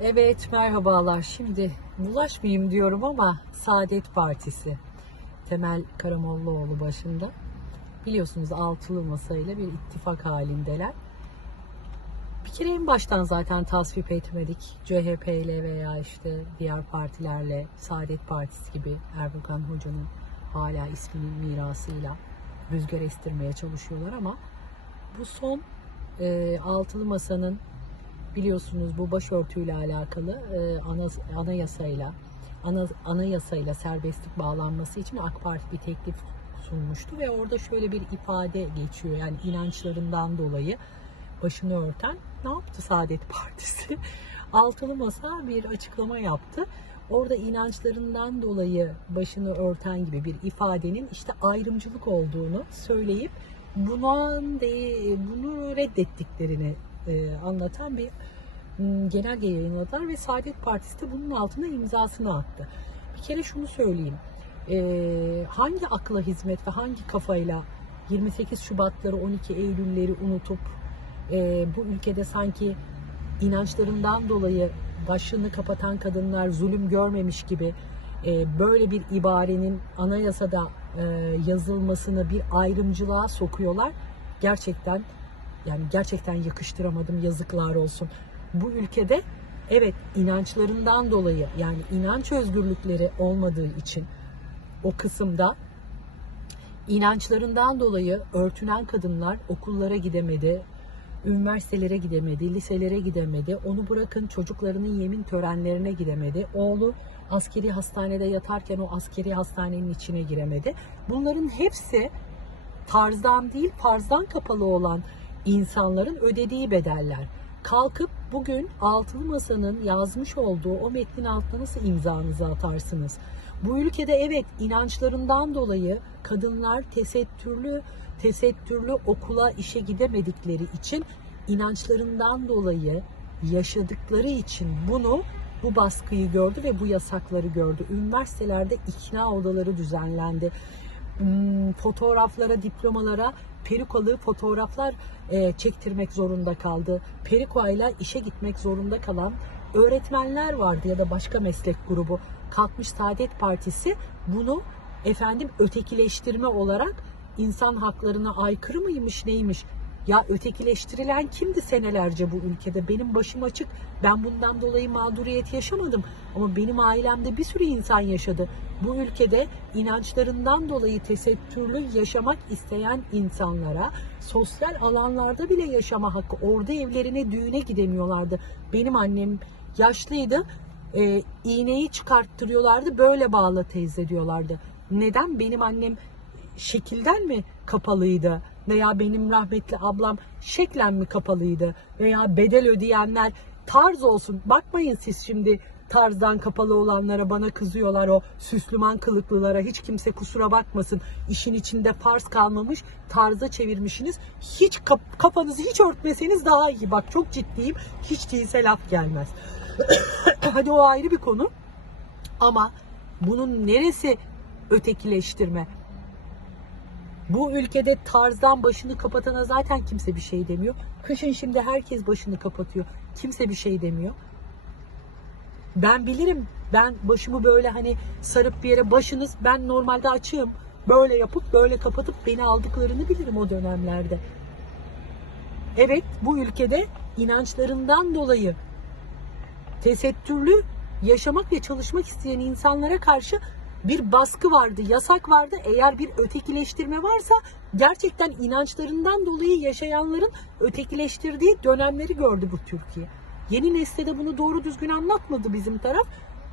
Evet merhabalar. Şimdi bulaşmayayım diyorum ama Saadet Partisi. Temel Karamollaoğlu başında. Biliyorsunuz altılı masayla bir ittifak halindeler. Bir kere en baştan zaten tasvip etmedik. CHP ile veya işte diğer partilerle Saadet Partisi gibi Erbakan Hoca'nın hala isminin mirasıyla rüzgar estirmeye çalışıyorlar ama bu son e, altılı masanın biliyorsunuz bu başörtüyle alakalı e, ana, anayasayla ana, anayasayla serbestlik bağlanması için AK Parti bir teklif sunmuştu ve orada şöyle bir ifade geçiyor yani inançlarından dolayı başını örten ne yaptı Saadet Partisi? Altılı Masa bir açıklama yaptı. Orada inançlarından dolayı başını örten gibi bir ifadenin işte ayrımcılık olduğunu söyleyip bunun de, bunu reddettiklerini e, anlatan bir genelge yayınladılar ve Saadet Partisi de bunun altına imzasını attı. Bir kere şunu söyleyeyim. E, hangi akla hizmet ve hangi kafayla 28 Şubatları 12 Eylülleri unutup e, bu ülkede sanki inançlarından dolayı başını kapatan kadınlar zulüm görmemiş gibi böyle bir ibarenin anayasada e, yazılmasını bir ayrımcılığa sokuyorlar. Gerçekten yani gerçekten yakıştıramadım yazıklar olsun. Bu ülkede evet inançlarından dolayı yani inanç özgürlükleri olmadığı için o kısımda inançlarından dolayı örtünen kadınlar okullara gidemedi, üniversitelere gidemedi, liselere gidemedi. Onu bırakın çocuklarının yemin törenlerine gidemedi. Oğlu askeri hastanede yatarken o askeri hastanenin içine giremedi. Bunların hepsi tarzdan değil farzdan kapalı olan insanların ödediği bedeller. Kalkıp bugün altılı masanın yazmış olduğu o metnin altına nasıl imzanızı atarsınız? Bu ülkede evet inançlarından dolayı kadınlar tesettürlü tesettürlü okula işe gidemedikleri için inançlarından dolayı yaşadıkları için bunu bu baskıyı gördü ve bu yasakları gördü. Üniversitelerde ikna odaları düzenlendi. Hmm, Fotoğraflara, diplomalara perikalı fotoğraflar e, çektirmek zorunda kaldı. Perikoyla işe gitmek zorunda kalan öğretmenler vardı ya da başka meslek grubu. Kalkmış Saadet Partisi bunu efendim ötekileştirme olarak insan haklarına aykırı mıymış neymiş? Ya ötekileştirilen kimdi senelerce bu ülkede? Benim başım açık. Ben bundan dolayı mağduriyet yaşamadım. Ama benim ailemde bir sürü insan yaşadı. Bu ülkede inançlarından dolayı tesettürlü yaşamak isteyen insanlara sosyal alanlarda bile yaşama hakkı. Orada evlerine düğüne gidemiyorlardı. Benim annem yaşlıydı. E, iğneyi çıkarttırıyorlardı. Böyle bağla teyze diyorlardı. Neden? Benim annem şekilden mi kapalıydı? Veya benim rahmetli ablam şeklen mi kapalıydı? Veya bedel ödeyenler tarz olsun. Bakmayın siz şimdi tarzdan kapalı olanlara bana kızıyorlar o süslüman kılıklılara. Hiç kimse kusura bakmasın. İşin içinde farz kalmamış tarza çevirmişsiniz. Hiç kap- kafanızı hiç örtmeseniz daha iyi. Bak çok ciddiyim. Hiç değilse laf gelmez. Hadi o ayrı bir konu. Ama bunun neresi ötekileştirme bu ülkede tarzdan başını kapatana zaten kimse bir şey demiyor. Kışın şimdi herkes başını kapatıyor. Kimse bir şey demiyor. Ben bilirim. Ben başımı böyle hani sarıp bir yere başınız ben normalde açığım. Böyle yapıp böyle kapatıp beni aldıklarını bilirim o dönemlerde. Evet bu ülkede inançlarından dolayı tesettürlü yaşamak ve çalışmak isteyen insanlara karşı bir baskı vardı, yasak vardı. Eğer bir ötekileştirme varsa gerçekten inançlarından dolayı yaşayanların ötekileştirdiği dönemleri gördü bu Türkiye. Yeni nesle de bunu doğru düzgün anlatmadı bizim taraf.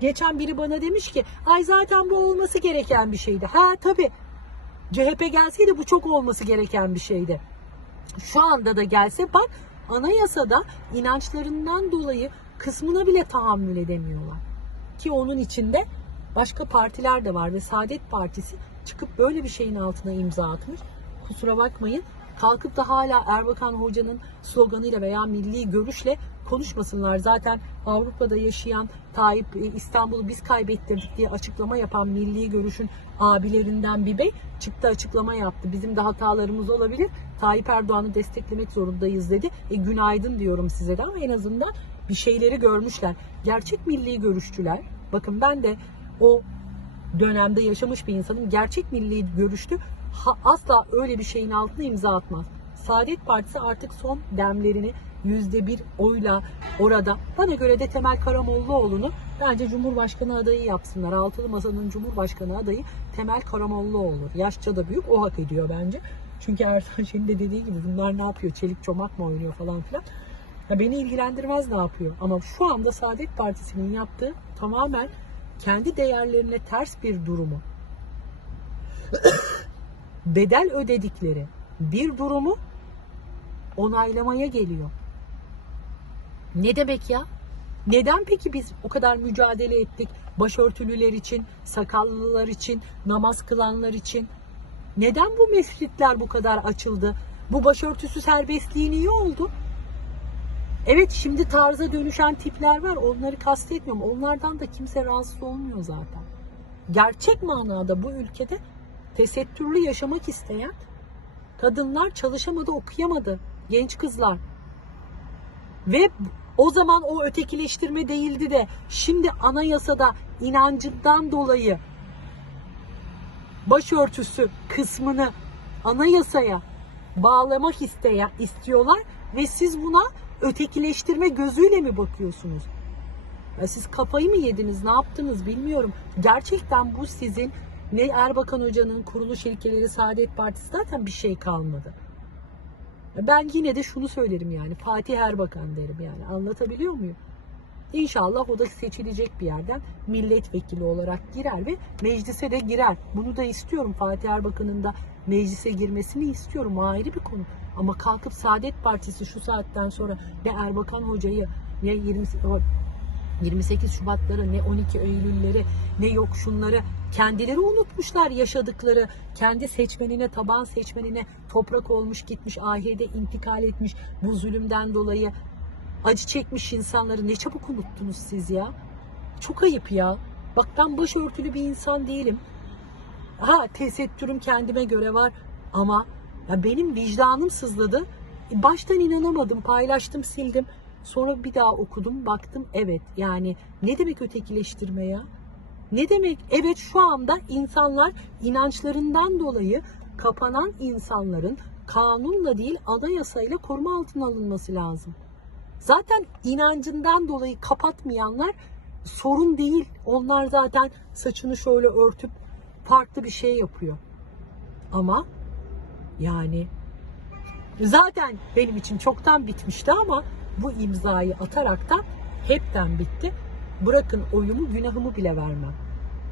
Geçen biri bana demiş ki ay zaten bu olması gereken bir şeydi. Ha tabii CHP gelseydi bu çok olması gereken bir şeydi. Şu anda da gelse bak anayasada inançlarından dolayı kısmına bile tahammül edemiyorlar. Ki onun içinde başka partiler de var ve Saadet Partisi çıkıp böyle bir şeyin altına imza atmış. Kusura bakmayın. Kalkıp da hala Erbakan Hoca'nın sloganıyla veya milli görüşle konuşmasınlar. Zaten Avrupa'da yaşayan Tayyip e, İstanbul'u biz kaybettirdik diye açıklama yapan milli görüşün abilerinden bir bey çıktı açıklama yaptı. Bizim de hatalarımız olabilir. Tayyip Erdoğan'ı desteklemek zorundayız dedi. E, günaydın diyorum size de ama en azından bir şeyleri görmüşler. Gerçek milli görüşçüler, bakın ben de o dönemde yaşamış bir insanım. Gerçek milli görüştü asla öyle bir şeyin altına imza atmaz. Saadet Partisi artık son demlerini yüzde bir oyla orada. Bana göre de Temel Karamollaoğlu'nu bence Cumhurbaşkanı adayı yapsınlar. Altılı Masa'nın Cumhurbaşkanı adayı Temel Karamollaoğlu. Yaşça da büyük o hak ediyor bence. Çünkü Ersan Şen'in de dediği gibi bunlar ne yapıyor? Çelik çomak mı oynuyor falan filan. Ya beni ilgilendirmez ne yapıyor. Ama şu anda Saadet Partisi'nin yaptığı tamamen kendi değerlerine ters bir durumu. bedel ödedikleri bir durumu onaylamaya geliyor. Ne demek ya? Neden peki biz o kadar mücadele ettik başörtülüler için, sakallılar için, namaz kılanlar için? Neden bu mescitler bu kadar açıldı? Bu başörtüsü serbestliği niye oldu? Evet şimdi tarza dönüşen tipler var. Onları kastetmiyorum. Onlardan da kimse rahatsız olmuyor zaten. Gerçek manada bu ülkede tesettürlü yaşamak isteyen kadınlar çalışamadı, okuyamadı. Genç kızlar. Ve o zaman o ötekileştirme değildi de şimdi anayasada inancından dolayı başörtüsü kısmını anayasaya bağlamak isteyen istiyorlar ve siz buna ötekileştirme gözüyle mi bakıyorsunuz? Ya siz kafayı mı yediniz, ne yaptınız bilmiyorum. Gerçekten bu sizin ne Erbakan Hoca'nın kuruluş ilkeleri Saadet Partisi zaten bir şey kalmadı. Ben yine de şunu söylerim yani Fatih Erbakan derim yani anlatabiliyor muyum? İnşallah o da seçilecek bir yerden milletvekili olarak girer ve meclise de girer. Bunu da istiyorum. Fatih Erbakan'ın da meclise girmesini istiyorum. Ayrı bir konu. Ama kalkıp Saadet Partisi şu saatten sonra ne Erbakan Hoca'yı ne 20, 28 Şubatları ne 12 Eylülleri ne yok şunları kendileri unutmuşlar yaşadıkları kendi seçmenine taban seçmenine toprak olmuş gitmiş ahirete intikal etmiş bu zulümden dolayı acı çekmiş insanları ne çabuk unuttunuz siz ya. Çok ayıp ya. Bak ben başörtülü bir insan değilim. Ha tesettürüm kendime göre var ama ya benim vicdanım sızladı. Baştan inanamadım, paylaştım, sildim. Sonra bir daha okudum, baktım evet yani ne demek ötekileştirme ya? Ne demek? Evet şu anda insanlar inançlarından dolayı kapanan insanların kanunla değil anayasayla koruma altına alınması lazım. Zaten inancından dolayı kapatmayanlar sorun değil. Onlar zaten saçını şöyle örtüp farklı bir şey yapıyor. Ama yani zaten benim için çoktan bitmişti ama bu imzayı ataraktan hepten bitti. Bırakın oyumu günahımı bile vermem.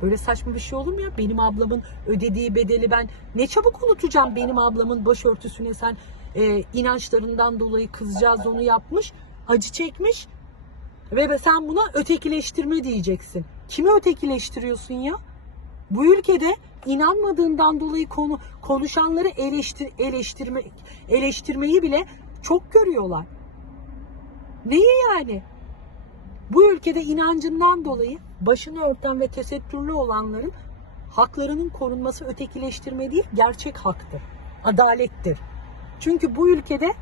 Böyle saçma bir şey olur mu ya? Benim ablamın ödediği bedeli ben ne çabuk unutacağım benim ablamın başörtüsüne sen e, inançlarından dolayı kızcağız onu yapmış, acı çekmiş ve sen buna ötekileştirme diyeceksin. Kimi ötekileştiriyorsun ya? Bu ülkede inanmadığından dolayı konu konuşanları eleştir, eleştirme, eleştirmeyi bile çok görüyorlar. Neyi yani? Bu ülkede inancından dolayı başını örten ve tesettürlü olanların haklarının korunması ötekileştirme değil, gerçek haktır. Adalettir. Çünkü bu ülkede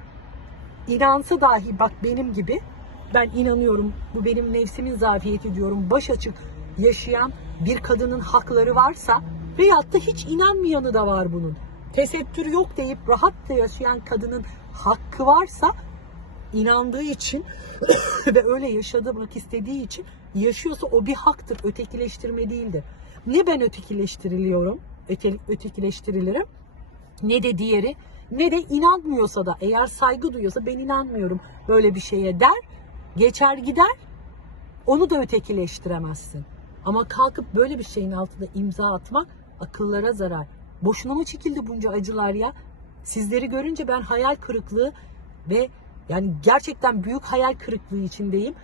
inansa dahi bak benim gibi ben inanıyorum bu benim nefsimin zafiyeti diyorum baş açık yaşayan bir kadının hakları varsa veyahut da hiç inanmayanı da var bunun. Tesettür yok deyip rahat da yaşayan kadının hakkı varsa inandığı için ve öyle yaşamak istediği için yaşıyorsa o bir haktır. Ötekileştirme değildir. Ne ben ötekileştiriliyorum, öte, ötekileştirilirim ne de diğeri ne de inanmıyorsa da eğer saygı duyuyorsa ben inanmıyorum böyle bir şeye der geçer gider onu da ötekileştiremezsin. Ama kalkıp böyle bir şeyin altında imza atmak akıllara zarar. Boşuna mı çekildi bunca acılar ya? Sizleri görünce ben hayal kırıklığı ve yani gerçekten büyük hayal kırıklığı içindeyim.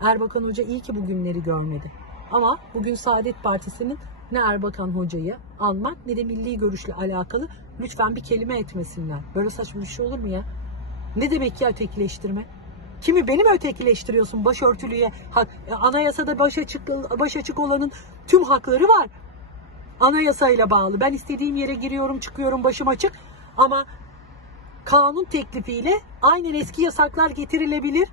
Erbakan Hoca iyi ki bu günleri görmedi. Ama bugün Saadet Partisi'nin ne Erbakan Hoca'yı almak ne de milli görüşle alakalı lütfen bir kelime etmesinler. Böyle saçma bir şey olur mu ya? Ne demek ya ötekileştirme? Kimi beni mi ötekileştiriyorsun başörtülüye? E, anayasada baş açık, baş açık olanın tüm hakları var. Anayasayla bağlı. Ben istediğim yere giriyorum, çıkıyorum, başım açık. Ama kanun teklifiyle aynen eski yasaklar getirilebilir.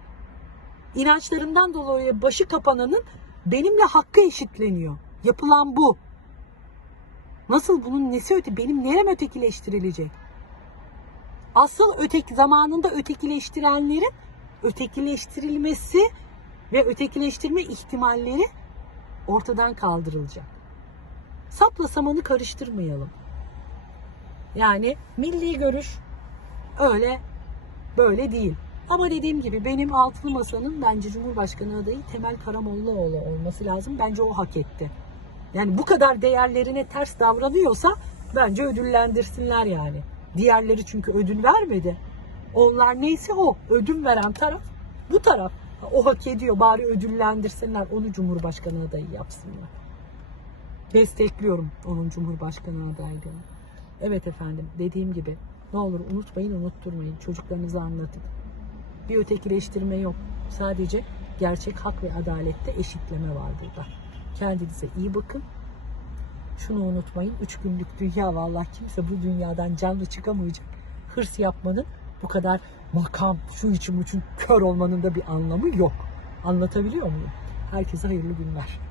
İnançlarından dolayı başı kapananın benimle hakkı eşitleniyor. Yapılan bu. Nasıl bunun nesi öte? Benim nerem ötekileştirilecek? Asıl öteki zamanında ötekileştirenlerin ötekileştirilmesi ve ötekileştirme ihtimalleri ortadan kaldırılacak. Sapla samanı karıştırmayalım. Yani milli görüş öyle böyle değil. Ama dediğim gibi benim altılı masanın bence Cumhurbaşkanı adayı Temel Karamollaoğlu olması lazım. Bence o hak etti. Yani bu kadar değerlerine ters davranıyorsa bence ödüllendirsinler yani. Diğerleri çünkü ödül vermedi. Onlar neyse o. Ödül veren taraf bu taraf. O hak ediyor. Bari ödüllendirsinler. Onu Cumhurbaşkanı adayı yapsınlar. Destekliyorum onun Cumhurbaşkanı adaylığını. Evet efendim dediğim gibi ne olur unutmayın unutturmayın. Çocuklarınıza anlatın. Bir ötekileştirme yok. Sadece gerçek hak ve adalette eşitleme var burada. Kendinize iyi bakın. Şunu unutmayın. Üç günlük dünya vallahi kimse bu dünyadan canlı çıkamayacak. Hırs yapmanın bu kadar makam, şu için bu için kör olmanın da bir anlamı yok. Anlatabiliyor muyum? Herkese hayırlı günler.